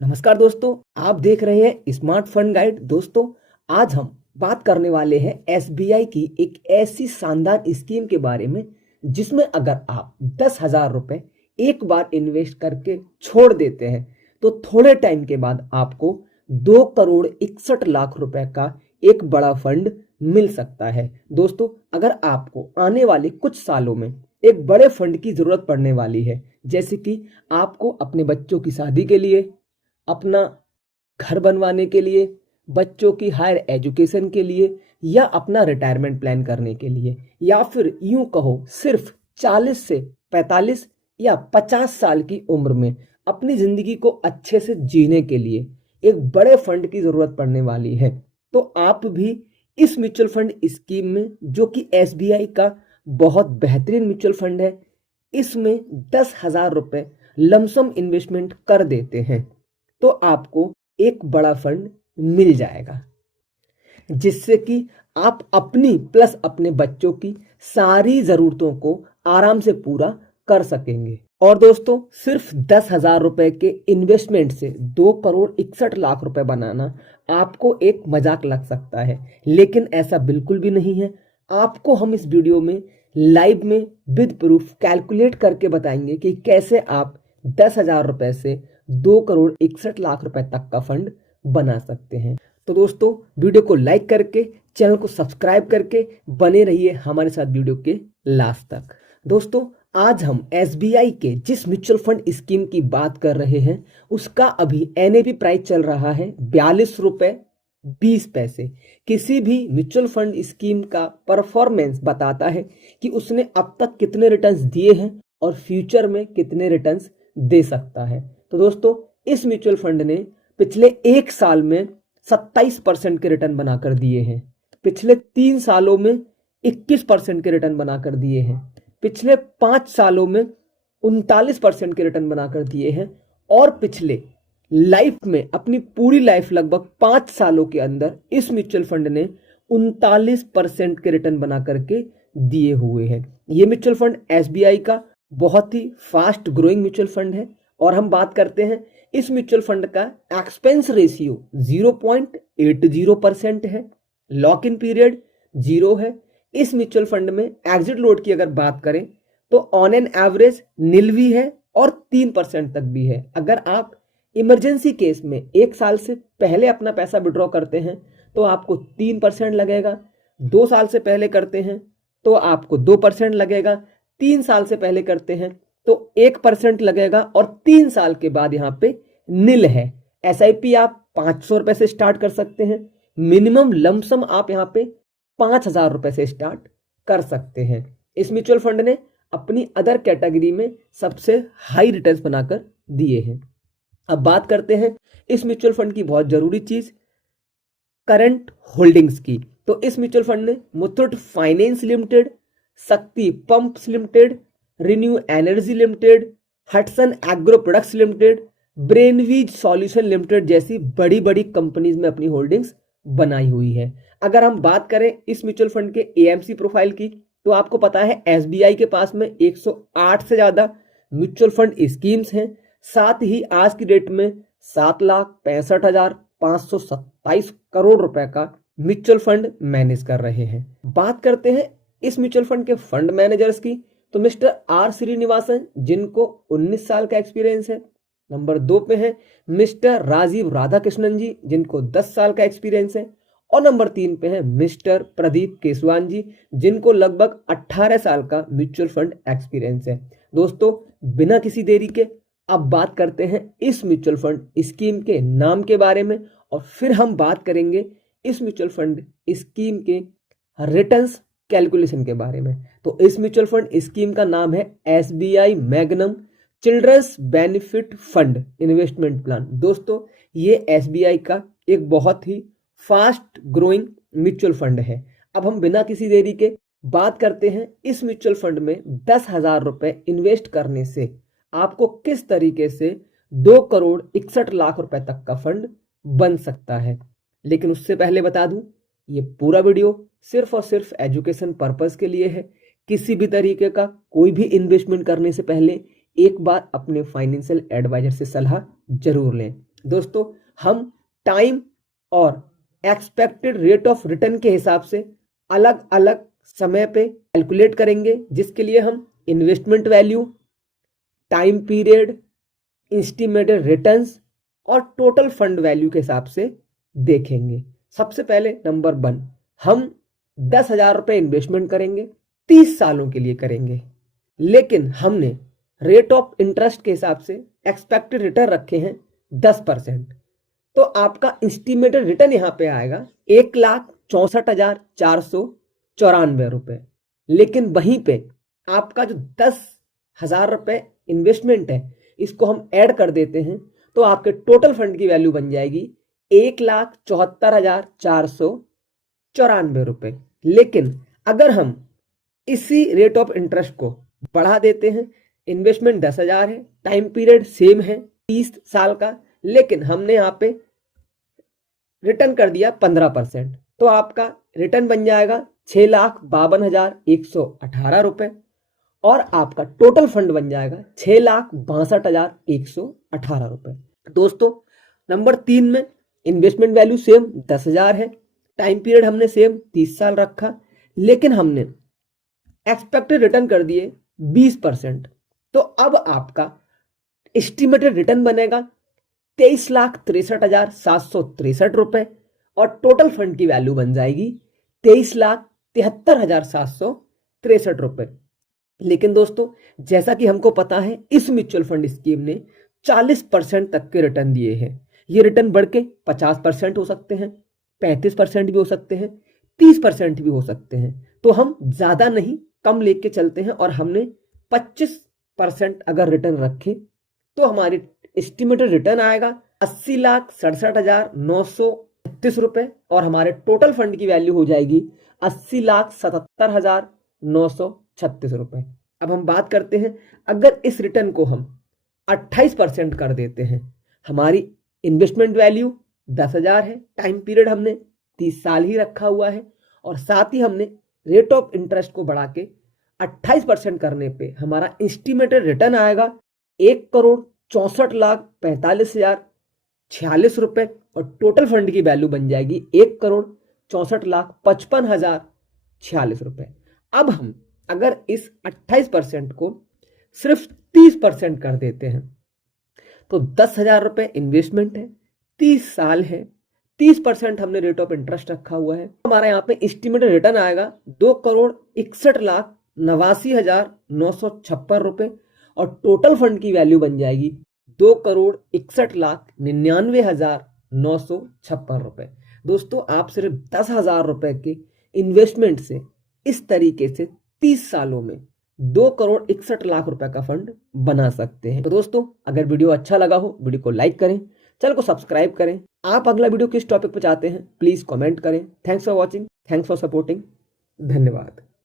नमस्कार दोस्तों, आप देख रहे हैं स्मार्ट फंड गाइड। दोस्तों, आज हम बात करने वाले हैं एसबीआई की एक ऐसी शानदार स्कीम के बारे में जिसमें अगर आप 10,000 रुपए एक बार इन्वेस्ट करके छोड़ देते हैं तो थोड़े टाइम के बाद आपको 2,61,00,000 रुपए का एक बड़ा फंड मिल सकता है। दोस्तों, अगर आपको आने वाले कुछ सालों में एक बड़े फंड की जरूरत पड़ने वाली है, जैसे कि आपको अपने बच्चों की शादी के लिए, अपना घर बनवाने के लिए, बच्चों की हायर एजुकेशन के लिए, या अपना रिटायरमेंट प्लान करने के लिए, या फिर यूं कहो सिर्फ 40 से 45 या 50 साल की उम्र में अपनी जिंदगी को अच्छे से जीने के लिए एक बड़े फंड की जरूरत पड़ने वाली है, तो आप भी इस म्यूचुअल फंड स्कीम में, जो कि एसबीआई का बहुत बेहतरीन म्यूचुअल फंड है, इसमें 10,000 रुपए लमसम इन्वेस्टमेंट कर देते हैं तो आपको एक बड़ा फंड मिल जाएगा, जिससे कि आप अपनी प्लस अपने बच्चों की सारी जरूरतों को आराम से पूरा कर सकेंगे। और दोस्तों, सिर्फ 10,000 रुपए के इन्वेस्टमेंट से 2,61,00,000 रुपए बनाना आपको एक मजाक लग सकता है, लेकिन ऐसा बिल्कुल भी नहीं है। आपको हम इस वीडियो में लाइव में विद प्रूफ कैलकुलेट करके बताएंगे कि कैसे आप 10,000 रुपए से 2,61,00,000 रुपए तक का फंड बना सकते हैं। तो दोस्तों, वीडियो को लाइक करके, चैनल को सब्सक्राइब करके बने रहिए हमारे साथ वीडियो के लास्ट तक। दोस्तों, आज हम एसबीआई के जिस म्यूचुअल फंड स्कीम की बात कर रहे हैं उसका अभी एनएवी प्राइस चल रहा है 42 रुपए 20 पैसे। किसी भी म्यूचुअल फंड स्कीम का परफॉर्मेंस बताता है कि उसने अब तक कितने रिटर्न्स दिए हैं और फ्यूचर में कितने रिटर्न्स दे सकता है। तो दोस्तों, इस म्यूचुअल फंड ने पिछले एक साल में 27% के रिटर्न बनाकर दिए हैं, पिछले 3 सालों में 21% के रिटर्न बनाकर दिए हैं, पिछले 5 सालों में 39% के रिटर्न बनाकर दिए हैं, और पिछले लाइफ में, अपनी पूरी लाइफ लगभग 5 सालों के अंदर इस म्यूचुअल फंड ने 39% के रिटर्न बना करके दिए हुए हैं। ये म्यूचुअल फंड एसबीआई का बहुत ही फास्ट ग्रोइंग म्यूचुअल फंड है। और हम बात करते हैं इस म्यूचुअल फंड का एक्सपेंस रेशियो 0.80% है, लॉक इन पीरियड 0 है। इस म्यूचुअल फंड में एग्जिट लोड की अगर बात करें तो ऑन एन एवरेज निल भी है और 3% तक भी है। अगर आप इमरजेंसी केस में 1 साल से पहले अपना पैसा विड्रॉ करते हैं तो आपको 3% लगेगा, 2 साल से पहले करते हैं तो आपको 2% लगेगा, 3 साल से पहले करते हैं तो 1% लगेगा, और 3 साल के बाद यहाँ पे निल है। एसआईपी आप 500 रुपए से स्टार्ट कर सकते हैं। मिनिमम लमसम आप यहाँ पे 5,000 रुपए से स्टार्ट कर सकते हैं। इस म्यूचुअल फंड ने अपनी अदर कैटेगरी में सबसे हाई रिटर्न्स बनाकर दिए हैं। अब बात करते हैं इस म्यूचुअल फंड की बहुत जरूरी चीज, करंट होल्डिंग्स की। तो इस म्यूचुअल फंड ने Muthoot finance limited, Shakti pumps limited, renew energy limited, Hatsun agro products limited, Brainbees solution limited जैसी बड़ी बड़ी कंपनीज में अपनी होल्डिंग्स बनाई हुई है। अगर हम बात करें इस म्यूचुअल फंड के एएमसी प्रोफाइल की, तो आपको पता है एसबीआई के पास में 108 से ज्यादा म्यूचुअल फंड स्कीम्स हैं। साथ ही आज की डेट में 7,65,527 करोड़ रुपए का म्यूचुअल फंड मैनेज कर रहे हैं। बात करते हैं इस म्यूचुअल फंड के फंड मैनेजर्स की, तो मिस्टर आर श्रीनिवासन, जिनको 19 साल का एक्सपीरियंस है। नंबर 2 पे है मिस्टर राजीव राधाकृष्णन जी, जिनको 10 साल का एक्सपीरियंस है। और नंबर 3 पे है मिस्टर प्रदीप केसवान जी, जिनको लगभग 18 साल का म्यूचुअल फंड एक्सपीरियंस है। दोस्तों, बिना किसी देरी के अब बात करते हैं इस म्यूचुअल फंड स्कीम के नाम के बारे में, और फिर हम बात करेंगे इस म्यूचुअल फंड स्कीम के रिटर्न्स कैलकुलेशन के बारे में। तो इस म्यूचुअल फंड स्कीम का नाम है SBI Magnum children's benefit fund investment plan. दोस्तों, ये एसबीआई का एक बहुत ही फास्ट ग्रोइंग म्यूचुअल फंड है। अब हम बिना किसी देरी के बात करते हैं इस म्यूचुअल फंड में 10,000 रुपए इन्वेस्ट करने से आपको किस तरीके से 2,61,00,000 तक का फंड बन सकता है। लेकिन उससे पहले बता दूं, ये पूरा वीडियो सिर्फ और सिर्फ एजुकेशन पर्पस के लिए है। किसी भी तरीके का कोई भी इन्वेस्टमेंट करने से पहले एक बार अपने फाइनेंशियल एडवाइजर से सलाह जरूर लें। दोस्तों हम टाइम और एक्सपेक्टेड रेट ऑफ रिटर्न के हिसाब से अलग अलग समय पे कैलकुलेट करेंगे, जिसके लिए हम investment value, time period, estimated returns और टोटल फंड वैल्यू के हिसाब से देखेंगे। सबसे पहले नंबर 1, हम 10,000 रुपये इन्वेस्टमेंट करेंगे, 30 सालों के लिए करेंगे, लेकिन हमने रेट ऑफ इंटरेस्ट के हिसाब से एक्सपेक्टेड रिटर्न रखे हैं 10%। तो आपका एस्टिमेटेड रिटर्न यहाँ पे आएगा 1,64,494 रुपये। लेकिन वहीं पे आपका जो 10,000 रुपये इन्वेस्टमेंट है, इसको हम ऐड कर देते हैं तो आपके टोटल फंड की वैल्यू बन जाएगी 1,74,494 रुपये। लेकिन अगर हम इसी रेट ऑफ इंटरेस्ट को बढ़ा देते हैं, इन्वेस्टमेंट 10,000 है, टाइम पीरियड सेम है 30 साल का, लेकिन हमने यहाँ पे रिटर्न कर दिया 15%, तो आपका रिटर्न बन जाएगा 6,52,118 रुपये और आपका टोटल फंड बन जाएगा 6,62,118 रुपये। दोस्तों नंबर 3 में इन्वेस्टमेंट वैल्यू सेम 10,000 है, टाइम पीरियड हमने सेम 30 साल रखा, लेकिन हमने एक्सपेक्टेड रिटर्न कर दिए 20%। तो अब आपका एस्टिमेटेड रिटर्न बनेगा 23,63,763 रुपये और टोटल फंड की वैल्यू बन जाएगी 23,73,763 रुपये। लेकिन दोस्तों जैसा कि हमको पता है, इस म्यूचुअल फंड स्कीम ने 40% तक के रिटर्न दिए हैं। ये रिटर्न बढ़ के 50% हो सकते हैं, 35% भी हो सकते हैं, 30% भी हो सकते हैं। तो हम ज़्यादा नहीं कम लेके चलते हैं और हमने 25% अगर रिटर्न रखे तो हमारी एस्टिमेटेड रिटर्न आएगा 80,67,936 रुपये और हमारे टोटल फंड की वैल्यू हो जाएगी 80,77,936 रुपये। अब हम बात करते हैं, अगर इस रिटर्न को हम 28% कर देते हैं, हमारी इन्वेस्टमेंट वैल्यू 10,000 है, टाइम पीरियड हमने 30 साल ही रखा हुआ है और साथ ही हमने रेट ऑफ इंटरेस्ट को बढ़ा के 28% करने पे हमारा एस्टिमेटेड रिटर्न आएगा 1,64,45,046 रुपये और टोटल फंड की वैल्यू बन जाएगी 1,64,55,046 रुपये। अब हम अगर इस 28% को सिर्फ 30% कर देते हैं तो 10,000 रुपये इन्वेस्टमेंट है, 30 साल है, 30% हमने रेट ऑफ इंटरेस्ट रखा हुआ है, हमारा यहाँ पे एस्टिमेटेड रिटर्न आएगा 2,61,89,956 रुपये और टोटल फंड की वैल्यू बन जाएगी 2,61,99,956 रुपये। दोस्तों आप सिर्फ 10,000 रुपये के इन्वेस्टमेंट से इस तरीके से 30 सालों में 2,61,00,000 रुपए का फंड बना सकते हैं। तो दोस्तों अगर वीडियो अच्छा लगा हो, वीडियो को लाइक करें, चैनल को सब्सक्राइब करें। आप अगला वीडियो किस टॉपिक पर चाहते हैं प्लीज कमेंट करें। Thanks for watching, thanks for supporting, धन्यवाद।